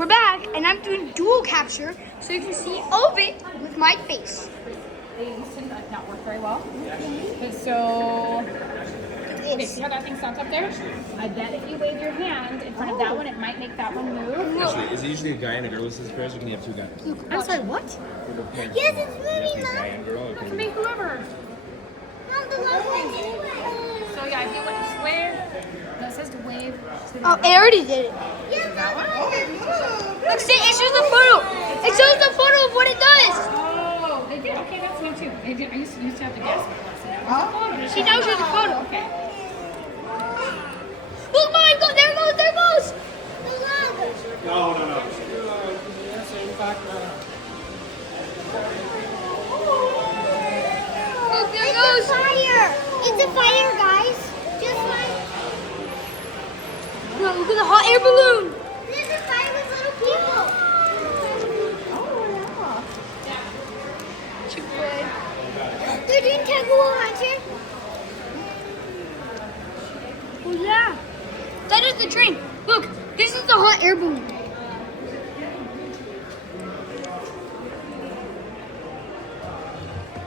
we're back, and I'm doing dual capture, so you can see all of it with my face. They used to not work very well. Okay, so, okay, see how that thing stops up there? I bet if you wave your hand in front of that one, it might make that one move. Actually, is it usually a guy and a girl with this pairs, or can you have two guys? I'm sorry, what? Yes, it's moving, Guy Mom. and girl, or It can can you- be whoever. Mom, the last one's anyway. So yeah, if you want to swear, no, it says to wave. To the Oh, it already did it. Yes, that one? Look, see, it shows the photo. It shows the photo of what it does. Oh, they did. Okay, that's new too. They did. I used to have to guess. See, now it shows the photo. Okay. Look, Mom, go, there it goes, there it goes. the lava. No. Look, there it It's goes. a fire. It's a fire, guys. Just like No, look at the hot air balloon. there's a fire with little people. Chick-fil-A. They're doing Tuggle Hunter. Oh, yeah. That is the train. Look, this is the hot air balloon.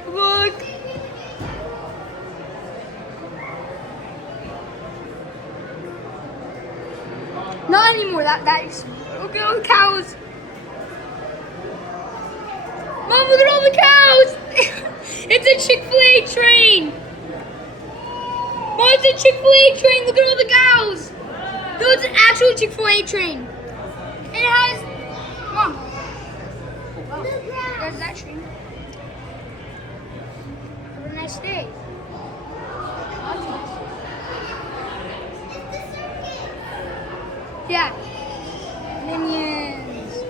Look. Not anymore. That's look at all the cows. Mom, look at all the cows. It's a Chick-fil-A train. Mom, it's a Chick-fil-A train. Look at all the cows. No, it's an actual Chick-fil-A train. And it has Mom. Oh, there's that train. Have a nice day. Yeah. Minions.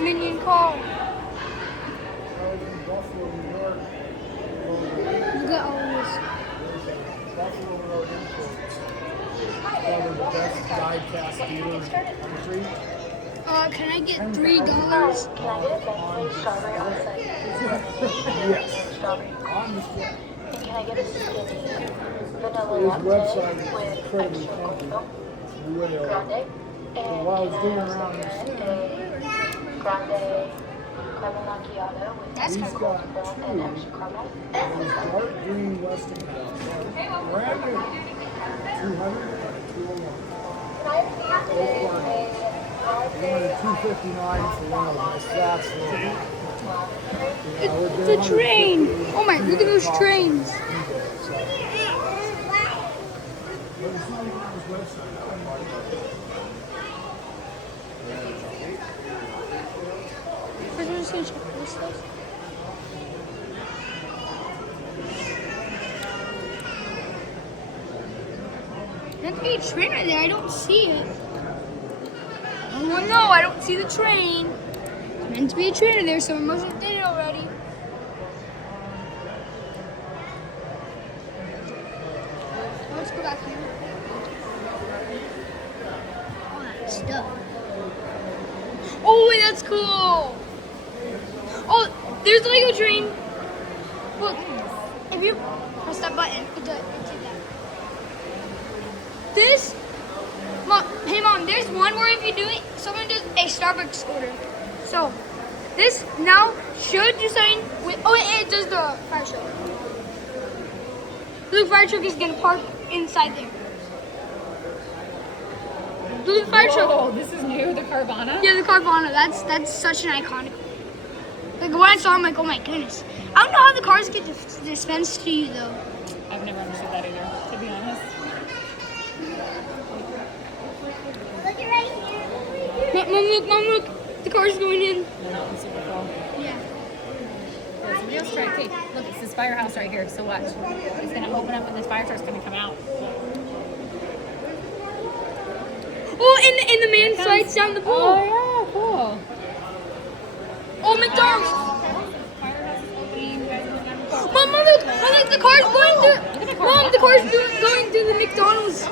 Minion call. Look at all this. Probably the best die-cast dealer in the country. Can I get $3? Yes. On the spot. Can I get a skinny vanilla His latte website is with incredibly extra funky. cocoa? Way over. Grande. While I was doing around And this, a grande caramel macchiato with That's he's extra got cocoa two. and extra caramel. His dark green Westinghouse. Brand new. 200 and 201. One at 259 for one of them. It's that slim. It's a train. Oh my, look at those trains. First, I'm just gonna check this stuff. There's meant to be a train right there. I don't see it. Oh no, I don't see the train. There's meant to be a train right there, so I must have did it already. Let's go back here. All that stuff. Oh, wait, that's cool. Oh, there's the Lego train. Look, if you press that button, it did that. This, Mom, hey Mom, there's one where if you do it, someone does a Starbucks order. So, this now should do something with, oh, it does the fire truck. The fire truck is gonna park inside there. Look at the fire truck. Oh, this is new, the Carvana. Yeah, the Carvana. That's such an iconic. Like when I saw it, I'm like, oh my goodness. I don't know how the cars get dispensed to you though. I've never understood that either, to be honest. Look at right here. Mom, look. The car's going in. That one's super cool. Yeah. There's a real straight tape. Look, it's this firehouse right here, so watch. It's gonna open up and this fire truck's gonna come out. Oh, and the man slides down the pole. Oh yeah, cool. Oh, McDonald's. Firehouse is opening, you guys are moving on. Mom, look, the car's going through. Mom, the car's going through the McDonald's.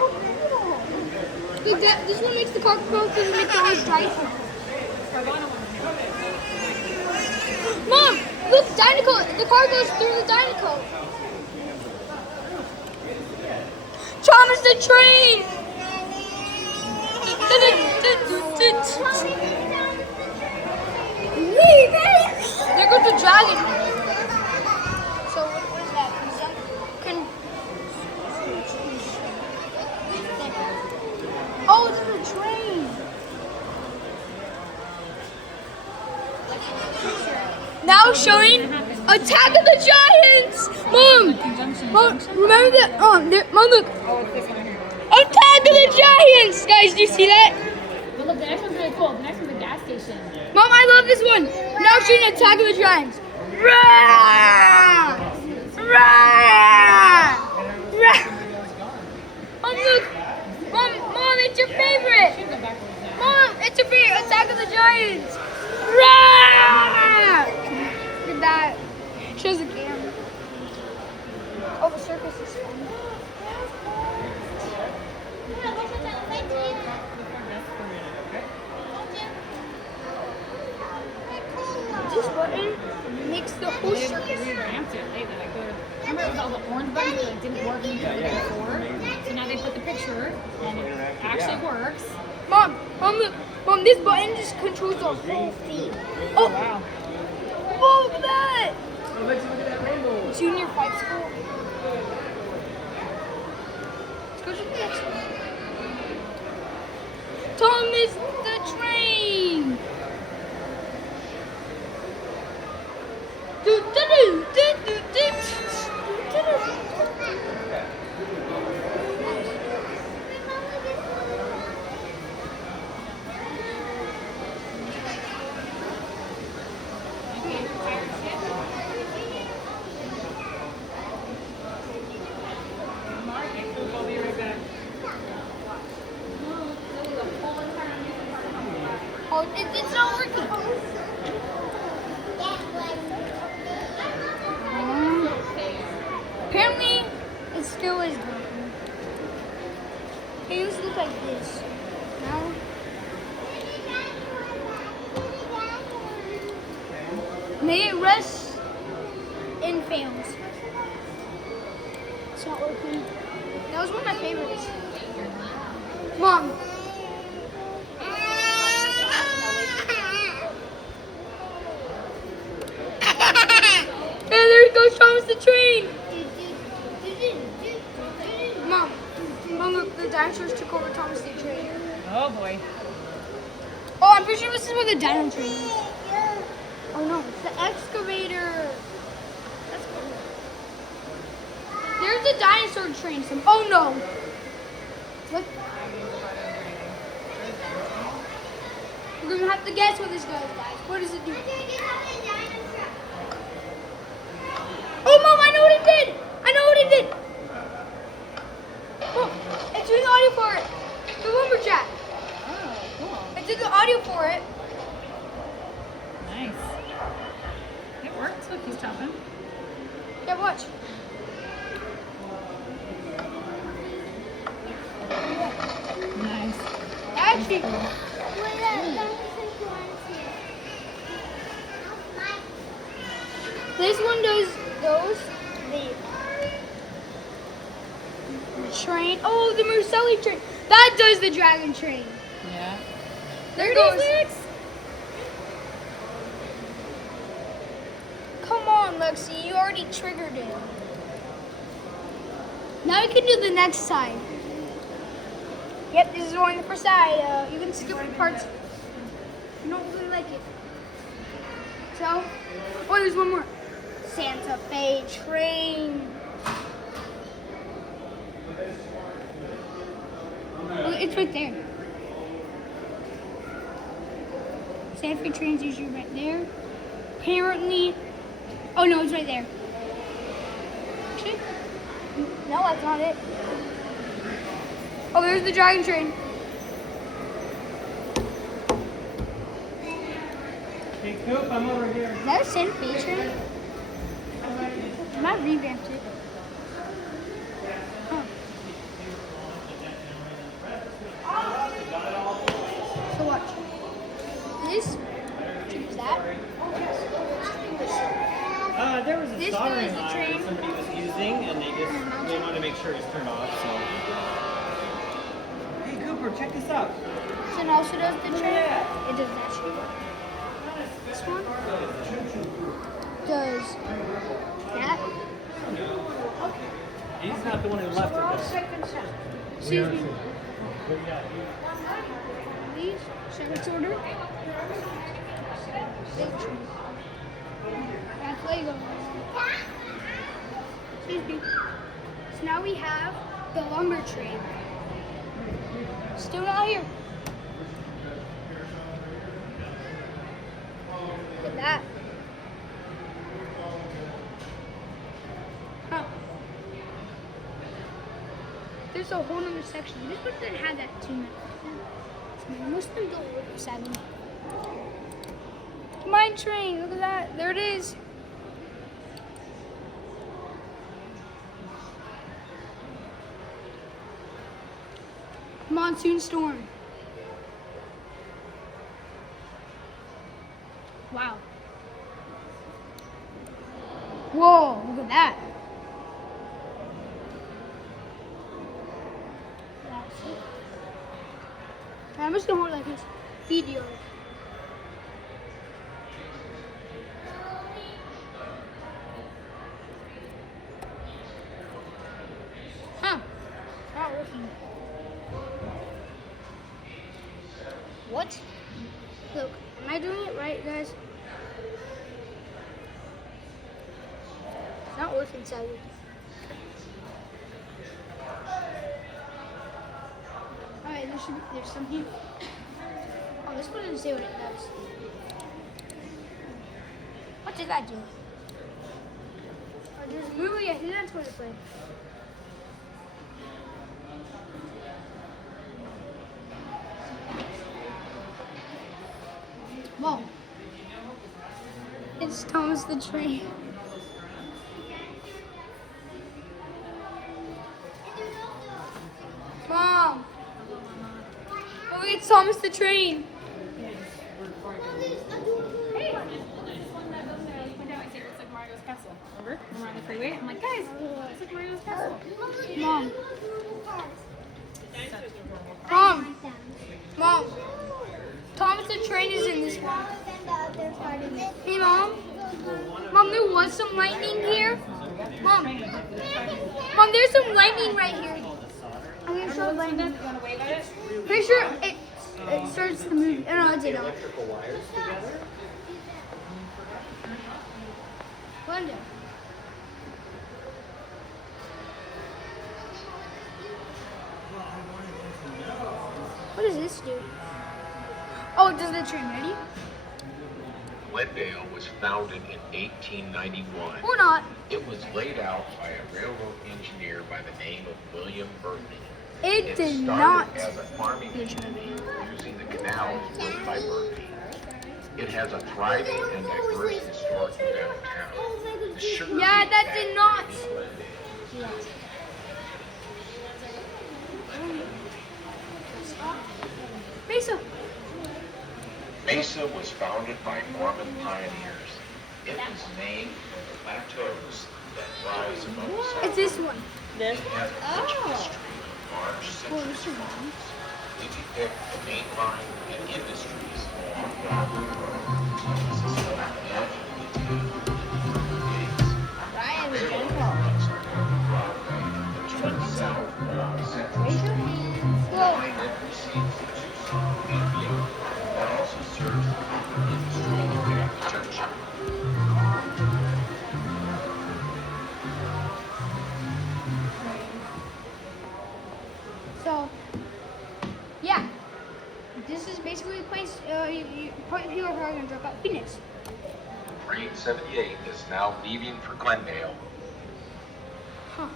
Look, this one makes the car go through the McDonald's drive-thru. Mom, look, Dynaco. The car goes through the Dynaco. Thomas the train. dragon. So what is that? Oh, this is a train. Now showing Attack of the Giants. Mom, remember that? Mom, look. Oh, it's this one here. Attack of the Giants, guys. Do you see that? But look, the next one's really cool. The next one's a gas station. Mom, I love this one. Now shooting Attack of the Giants. Rah! Rah! Rah! Mom, look. Mom, it's your favorite. Should go backwards now. Mom, it's your favorite. Attack of the Giants. Rah! Look at that. Shows the camera. Oh, the circus is fun. This button makes the whole They circus. revamped it lately. Like remember it was all the orange buttons that didn't work before? So now they put the picture and it actually works. Mom, look. Mom, this button just controls the whole thing. Oh, Wow. oh, look at that. Oh, let's look at that rainbow. Junior fight school. Let's go to the next one. Thomas the Train. Do, do, do, do, do, do, do, do. Oh, it's not working. Apparently, it still is working. It used to look like this. Now, may it rest in fails. It's not working. That was one of my favorites. Mom. And there goes Thomas the Train. Mom, look, the dinosaurs took over Thomas the Train. Oh boy. Oh, I'm pretty sure this is where the dino train is. Oh no, it's the excavator. That's cool. There's the dinosaur train. Oh no. What? We're gonna have to guess what this does, guys. What does it do? Oh, Mom, I know what it did. I know what it did. Mom, it's doing the audio for it. The lumberjack. Oh, cool. It did the audio for it. Nice. It worked. Look, he's chopping. Yeah, watch. Nice. Actually, this one does those. The train. Oh, the Marcelli train. That does the dragon train. Yeah. There goes. Come on, Lexi. You already triggered it. Now we can do the next side. Yep, this is one for side. You can skip the parts. You don't really like it. So, oh, there's one more. Santa Fe train. Oh, it's right there. Santa Fe train's usually right there. Apparently, oh no, it's right there. Actually, no, that's not it. Oh, there's the dragon train. Hey, Coop, I'm over here. Is that a Santa Fe train? I might revamped it. Huh. So watch. This choose that. There was a This soldering goes the iron train. somebody was using, and they wanted to make sure it was turned off. So, hey Cooper, check this out. So it also does the train. It doesn't actually work. This one. Excuse me. Please, service order. That's Lego. Excuse me. So now we have the lumber train. Still not here. Look at that. Huh. There's a whole other section. This one didn't have that too much. Most of them don't work for 7. Mine train, look at that. There it is. Monsoon storm. Wow. Whoa, look at that. I'm just gonna hold like this video. Huh. Not working. What? Look, am I doing it right, guys? It's not working, sadly. Alright, there's some here. Oh, this one doesn't say what it does. What did that do? Oh, there's a movie, I think that's what it's like. Whoa. It's Thomas the Train. Mom! Oh, it's Thomas the Train. Hey, this one that goes there, I point out, I say it looks like Mario's castle. Remember? When we're on the freeway, I'm like, guys, it looks like Mario's castle. Mom. Mom. Thomas the Train is in this one. Hey, Mom. Mom, there was some lightning here. Mom, there's some lightning right here. I'm gonna show lightning. You want to wave at it? Pretty sure it starts the movie. Oh, no, it didn't. Electrical wires together. Glenda. What does this do? Oh, it does the train. Ready? Glendale was founded in 1891. Or not. It was laid out by a railroad engineer by the name of William Berkeley. It did started not. as a farming community using the canals built by Berkeley. It has a thriving and diverse historic downtown. The sugar Yeah, beet that did not. factory in Glendale. Mesa. Mesa was founded by Mormon pioneers. It was named for the plateaus that rise above the surface. It's this one. It has a rich history of large citrus farms. We depict the main line and industries along Broadway Road. This is what I imagine to do. Ryan, Broadway that turns south along Central Street. The line then proceeds to Tucson and beyond. That also serves the copper industry at the junction. So, yeah. This is basically the place people are probably going to drop out. Phoenix. Train 78 is now leaving for Glendale. Huh.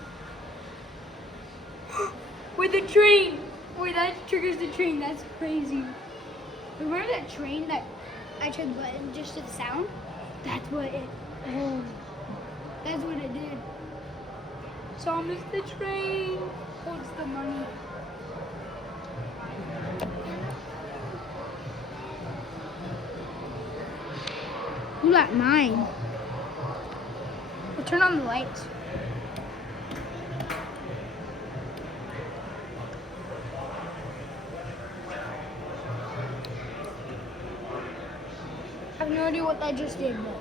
With the train. Wait, that triggers the train. That's crazy. Remember that train that I tried the button just to the sound? That's what it. Oh, that's what it did. Thomas the Train holds the money. You got 9. We'll turn on the lights. I have no idea what that just did, but.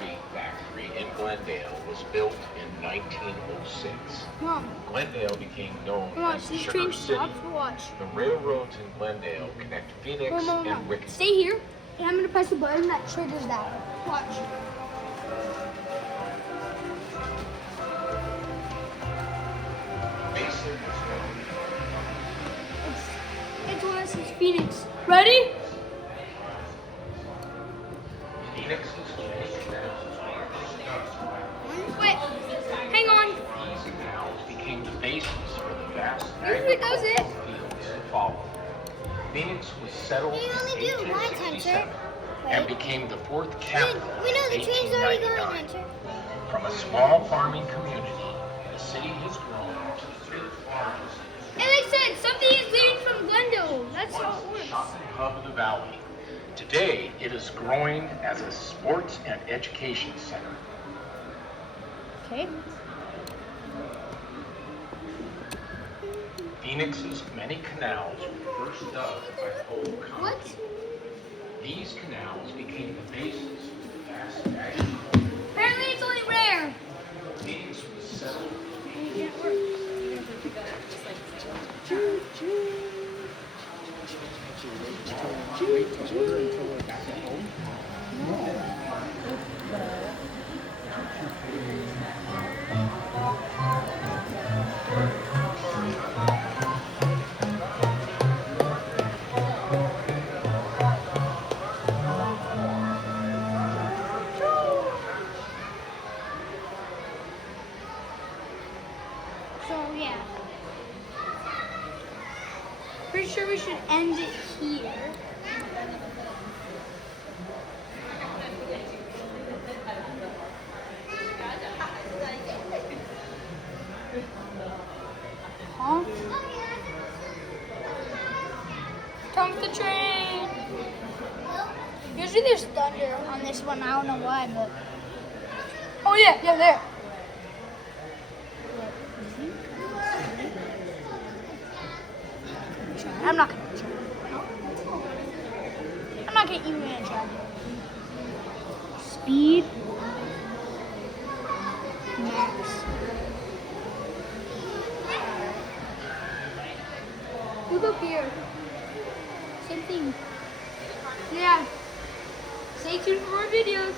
Coffee Factory in Glendale was built in 1906. Mom, Glendale became known watch. as This Sugar train City. stops. Watch. The railroads in Glendale connect Phoenix and Rickettsville. Stay here, and I'm gonna press a button that triggers that. Watch. Mason was known. It's one that says Phoenix. Ready? Phoenix's unique canals Wait. Hang on. These canals became the basis for the vast Usually it does it. fields that followed. Phoenix was settled You in only do one, 1867 Hunter. and became the fourth capital We know the in train's already going, 1899. Hunter. From a small farming community, the city has grown to the fifth largest And like I said, something is leaving from Glendale. That's how it works. shopping hub of the valley. Today, it is growing as a sports and education center. Okay. Phoenix's many canals were first dug by Hope County. What? These canals became the basis for the vast agriculture. Apparently it's only rare. Phoenix was settled. Wait to order until we're back at home? So yeah. Pretty sure we should end it here. Huh? Come the train. Usually there's thunder on this one. I don't know why, but oh yeah, there. I'm not gonna try. I'm not gonna even gonna try. Speed max. Look up here. Same thing. Yeah. Stay tuned for more videos.